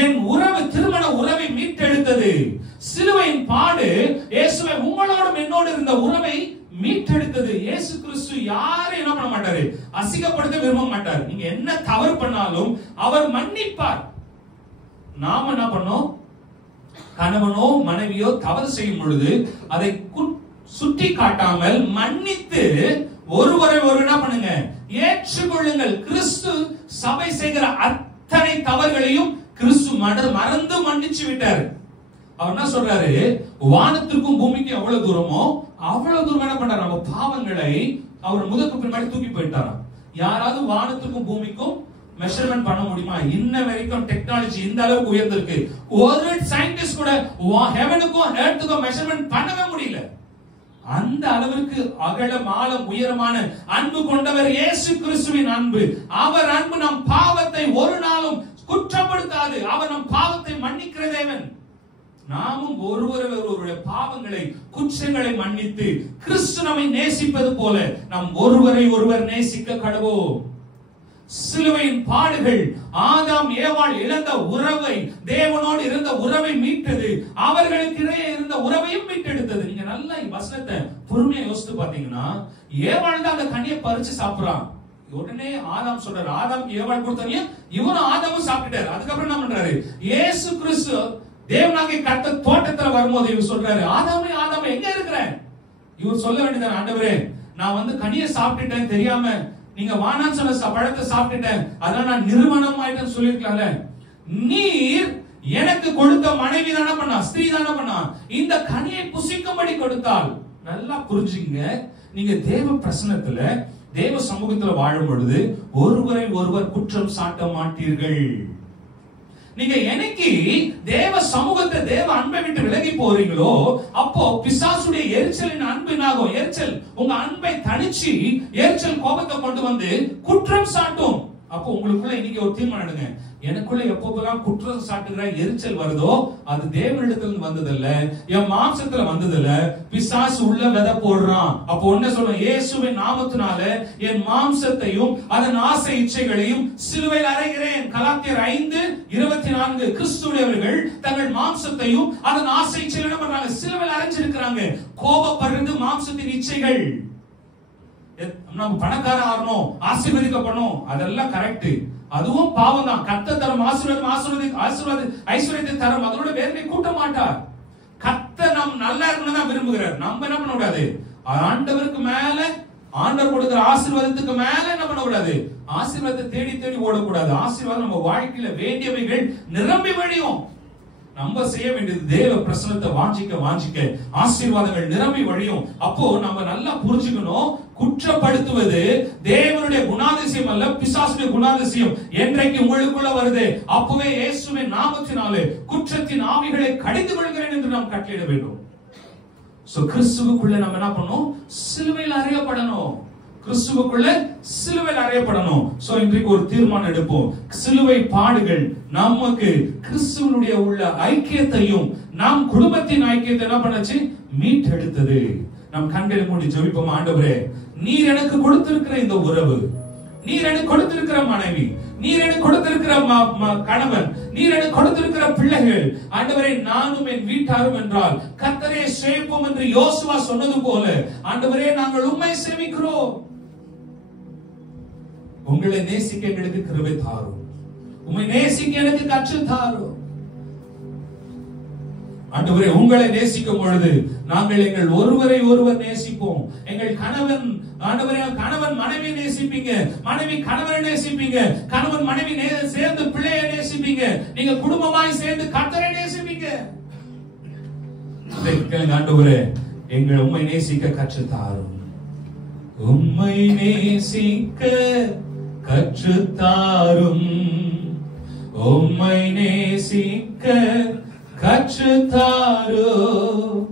என் உறவு, திருமண உறவை மீட்டெடுத்தது. சிலுவையின் பாடு இயேசுவை உங்களோடும் என்னோடு இருந்த உறவை மீட்டெடுத்தது. இயேசு கிறிஸ்து யாரும் என்ன பண்ண மாட்டாரு, அசிங்கப்படுத்த விரும்ப மாட்டார். நீங்க என்ன தவறு பண்ணாலும் அவர் மன்னிப்பார். நாம என்ன பண்ணோம்? கணவனோ மனைவியோ தவறு செய்யும் பொழுது அதை சுட்டி காட்டாமல் மன்னித்து ஒருவரை ஒரு என்ன பண்ணுங்க, ஏற்றுக்கொள்ளுங்கள். கிறிஸ்து சபை செய்கிற அத்தனை தவறுகளையும் கிறிஸ்து மறந்து மன்னிச்சு விட்டார். அவர் என்ன சொல்றாரு, வானத்திற்கும் பூமிக்கும் எவ்வளவு தூரமோ அவ்வளவு தூரம் என்ன பண்றாரு, நம்ம பாவங்களை அவர் முதற்கு பின்னாடி தூக்கி போயிட்டாராம். யாராவது வானத்துக்கும் பூமிக்கும் மெஷர்மெண்ட் பண்ண முடியுமா? இன்ன வரைக்கும் டெக்னாலஜி இந்த அளவுக்கு உயர்ந்திருக்கு, ஒரு சயின்டிஸ்ட் கூட ஹெவனுக்கும் எர்த்துக்கும் மெஷர்மெண்ட் பண்ணவே முடியல. அந்த அளவிற்கு அகலம் ஆழம் உயரமான அன்பு கொண்டவர் இயேசு கிறிஸ்துவின் அன்பு. அவர் அன்பு நம் பாவத்தை ஒரு நாளும் குற்றப்படுத்தாது. அவர் நம் பாவத்தை மன்னிக்கிற தேவன். நாமும் ஒருவருடைய பாவங்களை, குற்றங்களை மன்னித்து கிறிஸ்து நம்மை நேசிப்பது போல நாம் ஒருவரை ஒருவர் நேசிக்க கடவோம். சிலுவையின் பாடுகள் ஆதாம் ஏவாள் இழந்த உறவை, தேவனோடு இருந்த உறவை மீட்டது. அவர்களுக்கு இடையே இருந்த உறவையும் மீட்டெடுத்தது. நீங்க நல்லா வசனத்தை பொறுமையா யோசித்து பாத்தீங்கன்னா, ஏவாள் தான் அந்த கனியை பறிச்சு சாப்பிடுறான். உடனே ஆதாம் சொல்றாரு, ஆதாம் ஏவாள் கொடுத்தனியா இவனும் ஆதாமும் சாப்பிட்டாரு. அதுக்கப்புறம் என்ன பண்றாரு, இயேசு கிறிஸ்து தேவனாகிய கர்த்தர் தோட்டத்துல வரும்போது இவர் சொல்றாரு, ஆதாமே ஆதாமே எங்க இருக்கிற? இவர் சொல்ல வேண்டியது, ஆண்டவரே நான் வந்து கனியை சாப்பிட்டுட்டேன் தெரியாம, நீங்க வானான்னு சொன்ன பழத்தை சாப்பிட்டுட்டேன், அதனால நான் நிர்வாணம் ஆயிட்டேன்னு சொல்லிருக்கலாம்ல. நீர் எனக்கு கொடுத்த மனைவி தானே பண்ணா, ஸ்திரீ தானே பண்ணா, இந்த கனியை புசிக்கும்படி கொடுத்தால். நல்லா புரிஞ்சுங்க, நீங்க தேவ பிரசன்னத்துல தேவ சமூகத்துல வாழும் பொழுது ஒருவரை ஒருவர் குற்றம் சாட்ட மாட்டீர்கள். நீங்க என்னைக்கு தேவ சமூகத்தை, தேவ அன்பை விட்டு விலகி போறீங்களோ, அப்போ பிசாசுடைய எரிச்சலின் அன்பினாகும். எரிச்சல் உங்க அன்பை தணிச்சு எரிச்சல் கோபத்தை கொண்டு வந்து குற்றம் சாட்டும். அப்போ உங்களுக்குள்ள இன்னைக்கு ஒரு தீர்மானம் எடுங்க, எனக்குள்ள எப்போதெல்லாம் குற்றம் சாட்டுகிற எரிச்சல் வருதோ அது தேவனிடத்துல வந்ததில்ல, என் மாம்சத்துல வந்ததில்ல, பிசாசு உள்ள விதை போடுறான். அப்போ என்ன சொல்றேன், இயேசுவின் நாமத்தினால என் மாம்சத்தையும் அதன் ஆசை இச்சைகளையும் சிலுவையில் அறைகிறேன். கலாத்தியர் 5:24. கிறிஸ்துடையவர்கள் தங்கள் மாம்சத்தையும் அதன் ஆசை இச்சைகளையும் என்ன பண்றாங்க, சிலுவையில் அறைஞ்சிருக்கிறாங்க. கோபப்படுறது மாம்சத்தின் இச்சைகள். நம்ம பணக்காரன் ஆகணும், ஆசீர்வதிக்கப்படணும், அதெல்லாம் கரெக்ட். அதுவும் பாவம் தான். கர்த்தர் தரும் ஐஸ்வர்யத்தை தரும், அதோட வேதனை கூட்ட மாட்டார். கர்த்தர் நாம் நல்லா இருக்கணும் தான் விரும்புகிறார். நம்ம என்ன பண்ண கூடாது, ஆண்டவருக்கு மேல, ஆண்டவர் கொடுக்கிற ஆசீர்வாதத்துக்கு மேல என்ன பண்ண கூடாது, ஆசீர்வாதத்தை தேடி தேடி ஓடக்கூடாது. ஆசீர்வாதம் நம்ம வாழ்க்கையில வேண்டியவைகள் நிரம்பி வழியும். நம்ம செய்ய வேண்டியது தேவ பிரசன்னத்தை வாஞ்சிக்க ஆசீர்வாதங்கள் நிரம்பி வழியும். அப்போ நம்ம நல்லா புரிஞ்சுக்கணும், குற்றப்படுத்துவது தேவனுடைய குணாதிசயம் அல்ல, பிசாசுடைய குணாதிசயம். என்றைக்கு உங்களுக்குள்ள வருது, அப்பவே இயேசுவின் நாமத்தினாலே குற்றத்தின் ஆவிகளை கடிந்து கொள்கிறேன் என்று நாம் கட்டளையிட வேண்டும். சோ கிறிஸ்துவுக்குள்ள நம்ம என்ன பண்ணணும், சிலுவையில் அறையப்படணும். கிறிஸ்துவுக்குள்ள சிலுவையில் அறையப்படணும். சோ இன்றைக்கு ஒரு தீர்மானம் எடுப்போம். சிலுவை பாடுகள் நமக்கு கிறிஸ்துவனுடைய உள்ள ஐக்கியத்தையும் நம் குடும்பத்தின் ஐக்கியத்தை என்ன பண்ணுச்சு, மீட்டெடுத்தது. நம் கண்களை மூடி ஜெபிப்போம். ஆண்டவரே, நீர் எனக்கு கொடுத்திருக்கிற இந்த உறவு, நீர் எனக்கு கொடுத்திருக்கிற மனைவி, நீர் எனக்கு கொடுத்திருக்கிற கணவன், நீர் எனக்கு கொடுத்திருக்கிற பிள்ளைகள், ஆண்டவரே நானும் என் வீட்டாரும் என்றால் கர்த்தரே சேவிப்போம் என்று யோசுவா சொன்னது போல ஆண்டவரே நாங்கள் உம்மை சேவிக்கிறோம். உங்களை நேசிக்க எங்களுக்கு கிருபை தாரும், உம்மை நேசிக்க எனக்கு கற்று தாரும். ஆண்டவரே, உங்களை நேசிக்கும் பொழுது நாங்கள் எங்கள் ஒருவரை ஒருவர் நேசிப்போம். எங்கள் கணவன், ஆண்டவரே, கணவன் மனைவி நேசிப்பீங்க, மனைவி கணவனை நேசிப்பீங்க, கணவன் மனைவி சேர்ந்து பிள்ளையை நேசிப்பீங்க, நீங்க குடும்பமாய் சேர்ந்து கர்த்தரை நேசிப்பீங்க. ஆண்டவரே, எங்கள் உம்மை நேசிக்க கற்று தாரும், உம்மை நேசிக்க கற்று தாரும், உம்மை நேசிக்க கற்று தாரும்.